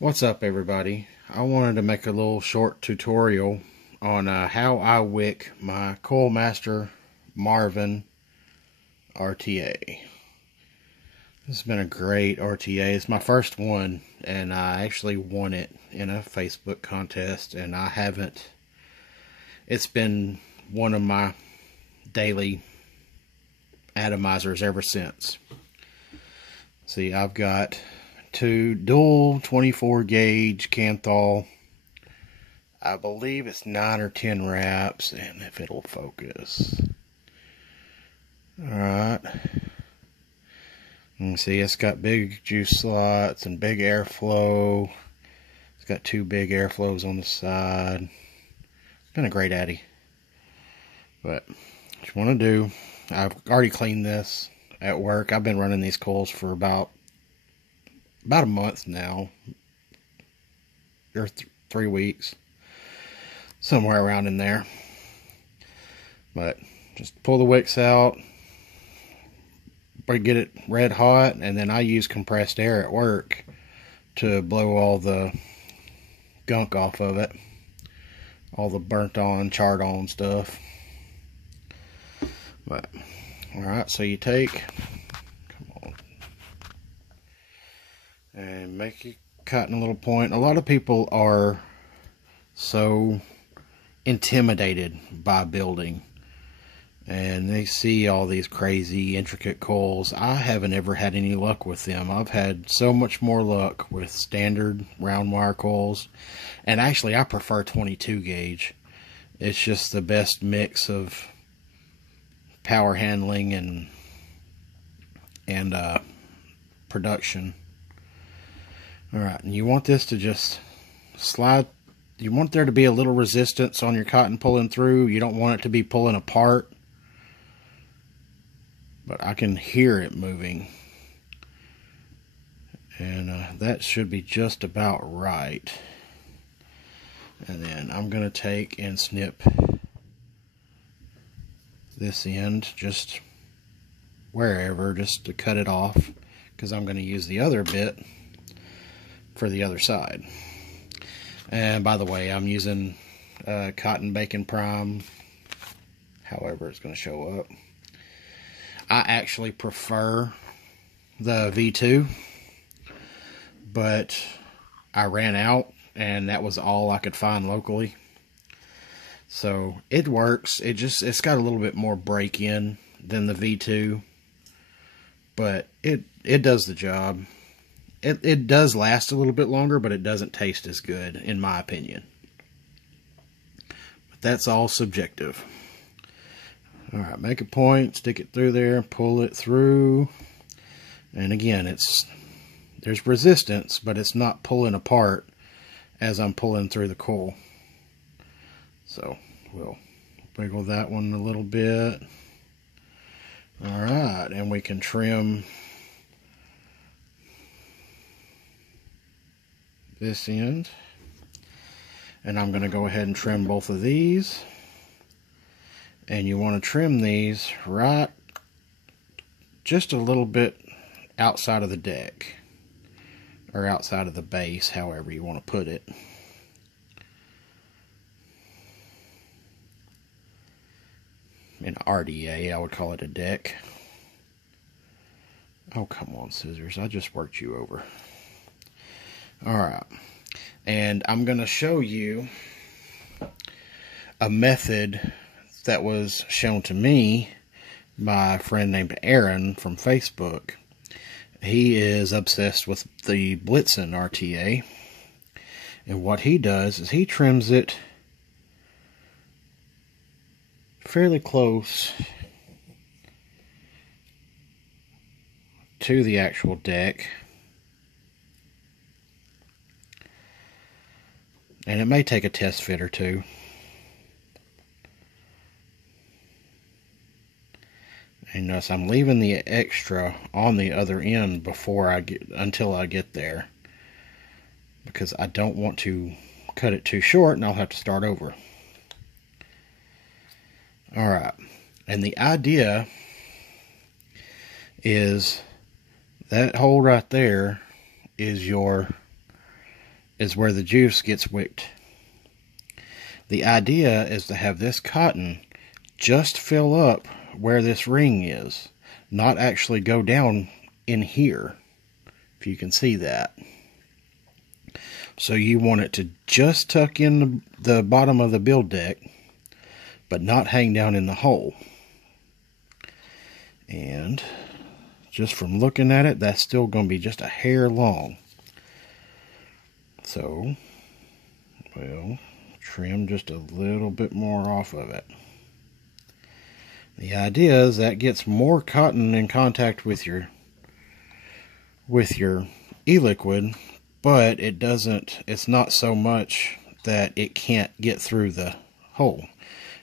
What's up, everybody? I wanted to make a little short tutorial on how I wick my Coilmater MARVN RTA. This has been a great RTA. It's my first one, and I actually won it in a Facebook contest, and it's been one of my daily atomizers ever since. See, I've got two dual 24 gauge Canthal. I believe it's 9 or 10 wraps, and if it'll focus. Alright. You can see it's got big juice slots and big airflow. It's got two big airflows on the side. It's been a great addy. But what you want to do, I've already cleaned this at work. I've been running these coils for about a month now, or 3 weeks, somewhere around in there. But just pull the wicks out, get it red hot, and then I use compressed air at work to blow all the gunk off of it, all the burnt on, charred on stuff. But alright, so you take, and make it cut in a little point. A lot of people are so intimidated by building, and they see all these crazy intricate coils. I haven't ever had any luck with them. I've had so much more luck with standard round wire coils, and actually I prefer 22 gauge. It's just the best mix of power handling and production. Alright, and you want this to just slide. You want there to be a little resistance on your cotton pulling through. You don't want it to be pulling apart. But I can hear it moving. And that should be just about right. And then I'm going to take and snip this end just wherever, just to cut it off, because I'm going to use the other bit for the other side. And by the way, I'm using cotton bacon prime, however it's going to show up. I actually prefer the V2, but I ran out and that was all I could find locally. So it works. It's got a little bit more break in than the V2, but it does the job. It does last a little bit longer, but it doesn't taste as good, in my opinion. But that's all subjective. Alright, make a point, stick it through there, pull it through. And again, there's resistance, but it's not pulling apart as I'm pulling through the coil. So we'll wiggle that one a little bit. Alright, and we can trim this end, and I'm going to go ahead and trim both of these. And you want to trim these right just a little bit outside of the deck, or outside of the base, however you want to put it. In RDA, I would call it a deck. Oh, come on, scissors, I just worked you over. Alright, and I'm going to show you a method that was shown to me by a friend named Aaron from Facebook. He is obsessed with the Blitzen RTA, and what he does is he trims it fairly close to the actual deck. And it may take a test fit or two. And notice I'm leaving the extra on the other end until I get there, because I don't want to cut it too short and I'll have to start over. Alright, and the idea is that hole right there is your is where the juice gets wicked. The idea is to have this cotton just fill up where this ring is, not actually go down in here, if you can see that. So you want it to just tuck in the bottom of the build deck, but not hang down in the hole. And just from looking at it, that's still going to be just a hair long. So, we'll trim just a little bit more off of it. The idea is that gets more cotton in contact with your e-liquid, but it's not so much that it can't get through the hole.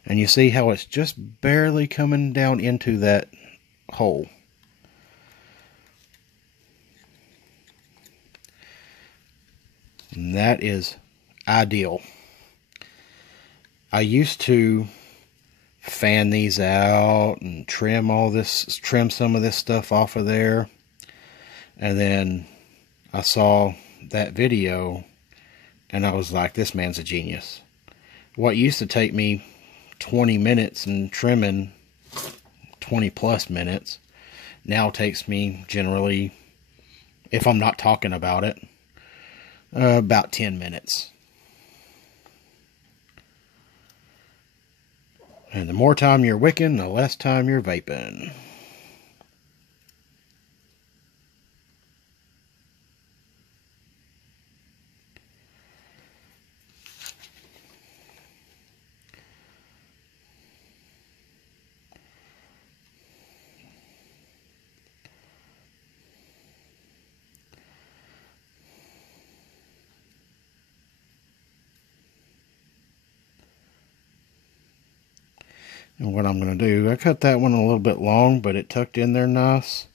And you see how it's just barely coming down into that hole. And that is ideal. I used to fan these out and trim some of this stuff off of there. And then I saw that video and I was like, this man's a genius. What used to take me 20 minutes and trimming 20 plus minutes now takes me generally, if I'm not talking about it, about 10 minutes. And the more time you're wicking, the less time you're vaping. And what I'm going to do, I cut that one a little bit long, but it tucked in there nice.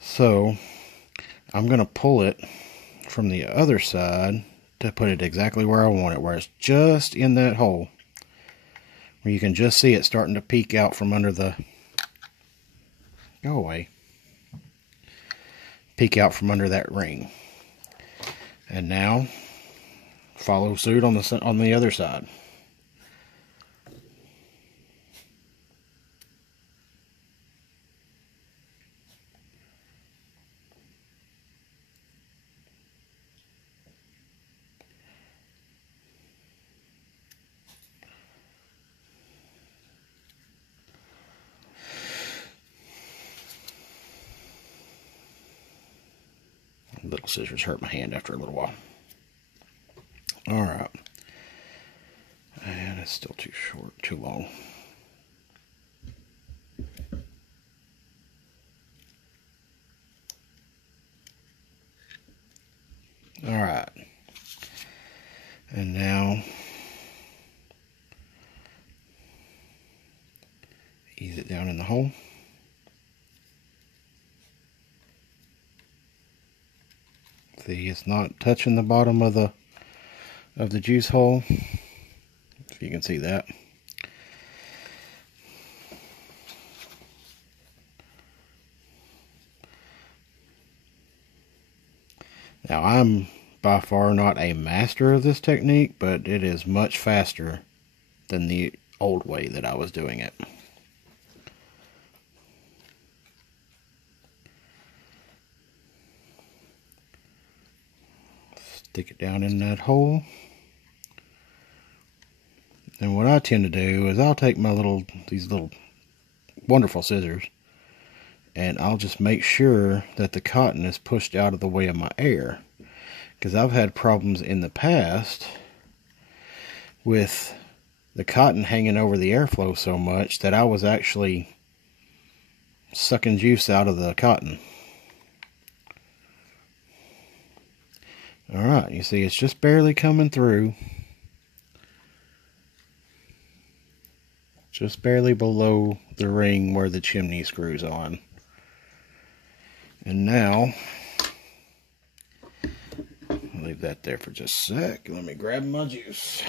So I'm going to pull it from the other side to put it exactly where I want it, where it's just in that hole, where you can just see it starting to peek out from under the, go away, peek out from under that ring. And now follow suit on the other side. Little scissors hurt my hand after a little while. Alright. And it's still too short, too long. Alright. And now ease it down in the hole. See, it's not touching the bottom of the juice hole, if you can see that. Now, I'm by far not a master of this technique, but it is much faster than the old way that I was doing it. Stick it down in that hole. And what I tend to do is I'll take these little wonderful scissors, and I'll just make sure that the cotton is pushed out of the way of my air. Because I've had problems in the past with the cotton hanging over the airflow so much that I was actually sucking juice out of the cotton. Alright, you see it's just barely coming through. Just barely below the ring where the chimney screws on. And now, I'll leave that there for just a sec. Let me grab my juice.